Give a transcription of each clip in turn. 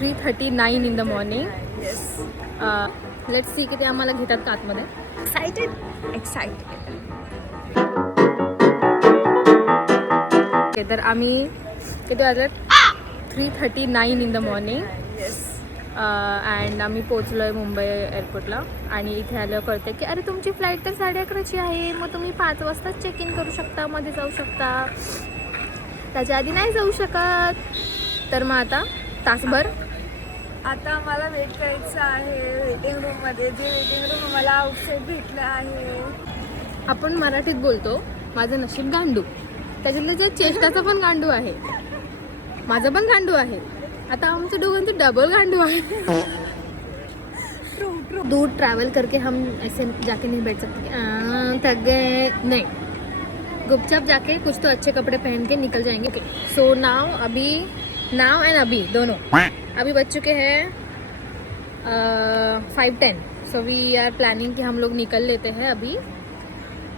3:39 in the morning. Let's see की ते आम्हाला घेतात का आतमध्ये. एक्साइटेड. ओके, तर आम्ही किती वाजत 3:39 इन द मॉर्निंग. अँड आम्ही पोचलो आहे मुंबई एअरपोर्टला आणि इथे आल्यावर कळते की अरे तुमची फ्लाईट तर 11:30ची आहे, मग तुम्ही 5 वाजताच चेक इन करू शकता, मध्ये जाऊ शकता, त्याच्या आधी नाही जाऊ शकत. तर मग आता तासभर आता आम्हाला वेट करायचं आहे वेटिंग रूममध्ये. जे वेटिंग रूम मला आउटसाईड भेटलं आहे. आपण मराठीत बोलतो माझं नशीब गांडू, त्याच्यातलं जे चेष्टाचं पण गांडू आहे, माझं पण गांडू आहे, आता आमचं दोघांचं डबल गांडू आहे. दूर ट्रैवल करके हम ऐसे जाके नहीं बैठ सकते, थक गए नहीं, गुपचाप जाके कुछ तो अच्छे कपड़े पहन के निकल जाएंगे. सो नाउ एंड अभी दोनों अभी बज चुके हैं 5:10. सो वी आर प्लानिंग कि हम लोग निकल लेते हैं अभी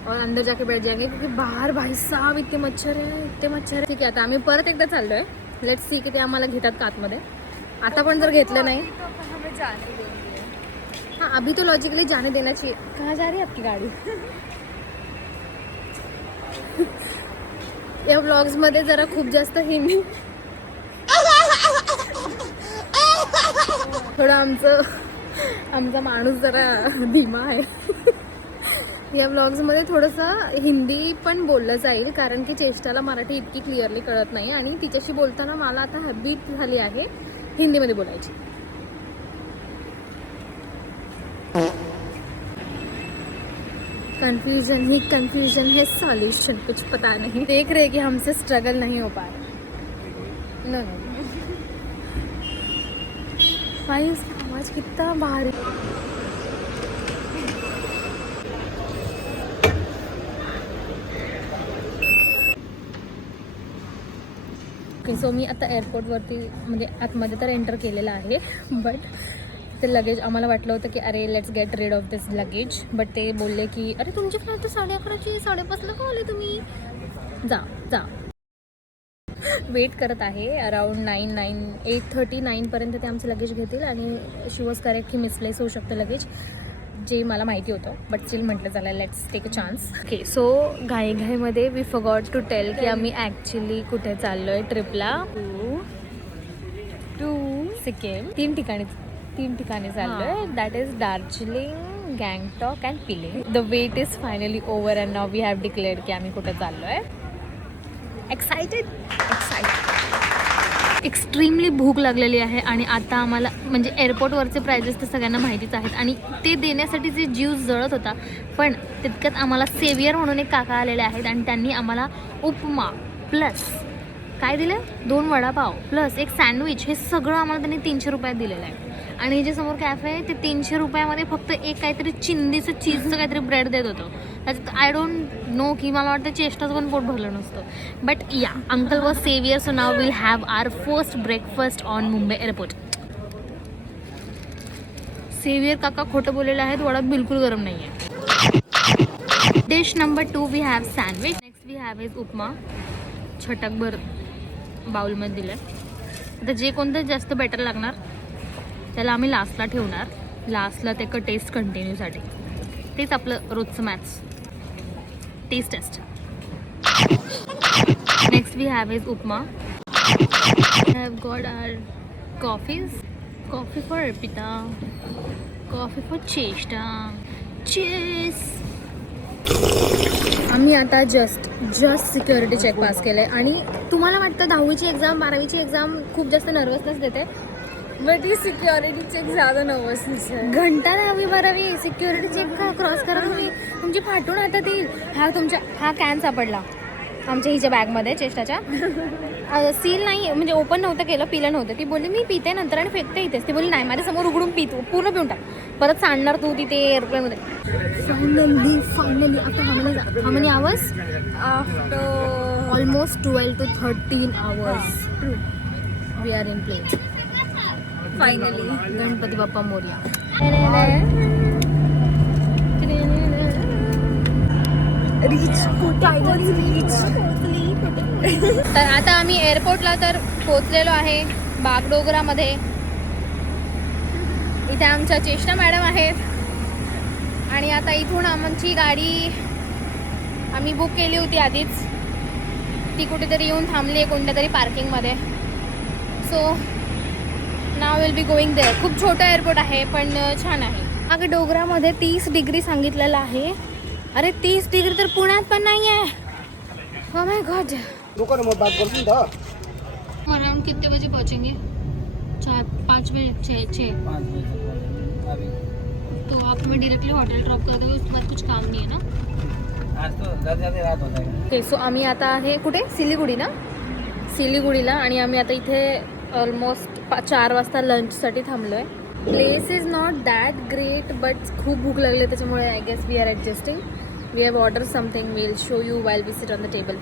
और अंदर जाके बैठ जाएंगे क्योंकि बाहर भाई साहब इतने मच्छर है. ठीक आहे, आता आम्ही परत एकदा चाललोय. लेट्स सी की ते आम्हाला घेतात का आतमध्ये. आता पण जर घेतलं नाही, हमें जाने देंगे. हाँ अभी तो लॉजिकली जाने देना चाहिए. कहाँ जा रही है आपकी गाड़ी. या व्लॉग्स मध्ये जरा खूप जास्त हिंदी, थोडा आमचा माणूस जरा धीमा आहे. या व्लॉग्समध्ये थोडंसं हिंदी पण बोललं जाईल कारण की चेष्टाला मराठी इतकी क्लिअरली कळत नाही आणि तिच्याशी बोलताना मला आता हॅबिट झाली आहे हिंदीमध्ये बोलायची. कंफ्यूजन है सॉल्यूशन, कुछ पता नहीं. देख रहे कि हमसे स्ट्रगल नहीं हो पा रहा. नहीं भाई उसका आवाज कितना भारी. ओके, सो मी आता एअरपोर्टवरती म्हणजे आतमध्ये तर एंटर केलेलं आहे, बट ते लगेज आम्हाला वाटलं होतं की अरे let's get rid of this luggage, but ते बोलले की अरे तुमची फ्लाईट तर 11:30ची, 5:30ला का आले तुम्ही, जा. वेट करत आहे अराउंड 8:39पर्यंत ते आमचं लगेज घेतील आणि शी वॉज करेक्ट की मिसप्लेस होऊ शकतं लगेज, जे मला माहिती होतं, बट स्टील म्हटलं चला let's take a chance. Okay, so घाईमध्ये वी फॉरगॉट टू टेल की आम्ही ॲक्च्युली कुठे चाललो आहे ट्रिपला. टू सिक्कीम. तीन ठिकाणी चाललो आहे. That is Darjeeling, Gangtok and Pelling. The wait is finally over and now we have declared की आम्ही कुठे चाललो आहे. एक्सायटेड. एक्स्ट्रीमली भूक लागलेली आहे आणि आता आम्हाला म्हणजे एअरपोर्टवरचे प्राइजेस तर सगळ्यांना माहितीच आहेत आणि ते देण्यासाठी जे जीव जळत होता, पण तितक्यात आम्हाला सेवियर म्हणून एक काका आलेले आहेत आणि त्यांनी आम्हाला उपमा प्लस काय दिलं, 2 वडापाव प्लस एक सँडविच, हे सगळं आम्हाला त्यांनी 300 रुपयात दिलेलं आहे. आणि हे जे समोर कॅफे आहे ते 300 रुपयामध्ये फक्त एक काहीतरी चिंदीचं चीजचं काहीतरी ब्रेड देत होतं. त्याच्यात आय डोंट नो की मला वाटतं चेष्टाचं पण पोट भरलं नसतं. बट या uncle was saviour, so now will have our first breakfast on Mumbai airport. Saviour काका खोटं बोललेले आहेत, वडा बिलकुल गरम नाही आहे. Dish number 2 we have sandwich. Next we have is upma, छटकभर बाउलमध्ये दिलं. आता जे कोणतं जास्त बेटर लागणार त्याला आम्ही लास्टला ठेवणार. लास्टला ते टेस्ट कंटिन्यूसाठी. तेच आपलं रोजचं maths test. Next we have is upma. Have got our coffee for Arpita, coffee for Cheshta. Cheese. आम्ही आता जस्ट सिक्युरिटी चेक पास केलं आहे आणि तुम्हाला वाटतं 10वीची एक्झाम 12वीची एक्झाम खूप जास्त नर्वसनेस देते, बट ही सिक्योरिटी चेक ज़्यादा नर्वसनेस है. घंटा 10वी 12वी सिक्युरिटी चेक का क्रॉस करा तुम्ही, तुमची फाटून हातात येईल. हा कॅन सापडला आमच्या हिच्या बॅगमध्ये चेष्टाच्या. सील नाही म्हणजे ओपन नव्हतं केलं, पिलं नव्हतं. ती बोलली मी पिते नंतर आणि फेकते इथेच. ती बोलली नाही माझ्यासमोर उघडून पितो, पूर्ण पिऊन टाक, परत सांडणार तू तिथे एअरप्लेनमध्ये. फायनली आता how many hours? After Almost 12 to 13 hours we are in plane. finally Ganpati Bappa Morya. तर आता आम्ही एअरपोर्टला तर पोचलेलो आहे बागडोगरामध्ये इथे आमच्या चेष्टा मॅडम आहेत आणि आता इथून आमची गाडी आम्ही बुक केली होती आधीच, ती कुठेतरी येऊन थांबली आहे कोणत्या तरी पार्किंगमध्ये. So now will be going there. खूप छोटं एअरपोर्ट आहे पण छान आहे. मागे डोंगरामध्ये 30 डिग्री सांगितलेलं आहे. अरे 30 डिग्री तर पुण्यात पण नाही आहे. Oh my God. अराउंड कितने बजे पहुंचेंगे? 5 बजे 6. तो आप हमें डायरेक्टली होटल ड्रॉप कर दोगे, उसके बाद कुछ काम नहीं है ना? आज तो ज़्यादा रात हो जाएगा. ओके. सो आम्ही आता आहे कुठे? सिलिगुडी ना, सिलिगुडीला. आणि आम्ही आता इथे ऑलमोस्ट 4 वाजता लंचसाठी थांबलो आहे. Place is not that great but खूप भूक लागली त्याच्यामुळे I guess we are adjusting. We have order something, will show you while we sit on the table.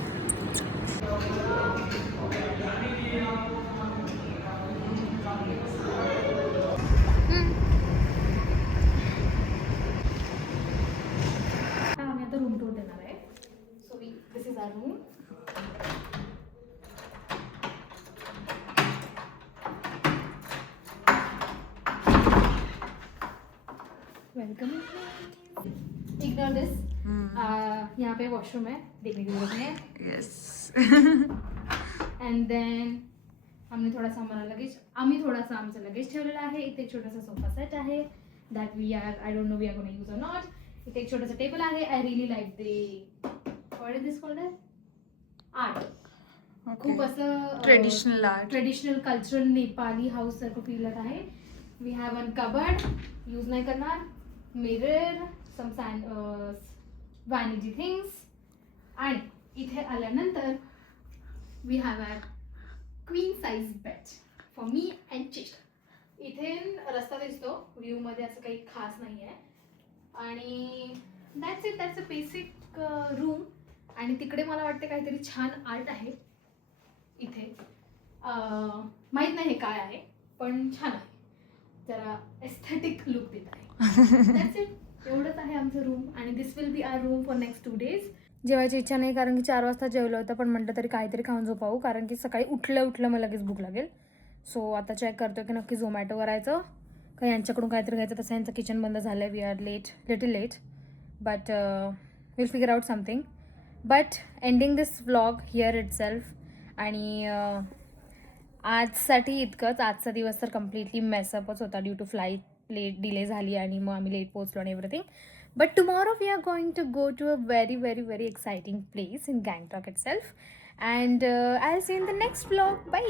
आम्ही आता रूम टूर देणार आहे. So this is our room. Welcome. Ignore this. यहाँ पे वॉशरूम है, देखने की जरूरत नहीं है. येस. एंड देन आम्ही थोडासा आमचं लगेज ठेवलेलं आहे. इथे एक छोटासा सोफा सेट आहे that we are, I don't know we are gonna use or not. इथे एक छोटासा टेबल आहे. I really like the what is this called art. खूप असं traditional art. Traditional cultural Nepali house सारखं फील येत आहे. We have one cupboard, use नाही करणार. Mirror, some vanity things. आणि इथे आल्यानंतर we have a queen size bed for me and chest. इथे रस्ता दिसतो, व्ह्यूमध्ये असं काही खास नाही आहे. आणि दॅट्स अ बेसिक रूम. आणि तिकडे मला वाटते काहीतरी छान आर्ट आहे इथे. माहीत नाही हे काय आहे पण छान आहे, जरा एस्थेटिक लुक देत आहे. That's it. एवढंच आहे आमचं रूम. आणि this will be our room for next 2 days. जेवायची इच्छा नाही कारण की 4 वाजता जेवलं होतं, पण म्हटलं तरी काहीतरी खाऊन झोपावं कारण की सकाळी उठलं मला लगेच भूक लागेल. सो आता चेक करतो की नक्की झोमॅटो करायचं का यांच्याकडून काहीतरी घ्यायचं. तसं यांचं किचन बंद झालं आहे. We are little late but will figure out something. But ending this vlog here itself. आणि आजसाठी इतकंच. आजचा दिवस तर कम्प्लिटली मेसअपच होता due to flight late delay झाली आणि मग आम्ही लेट पोहोचलो आणि everything. But tomorrow we are going to go to a very very very exciting place in Gangtok itself. And I see in the next vlog. Bye.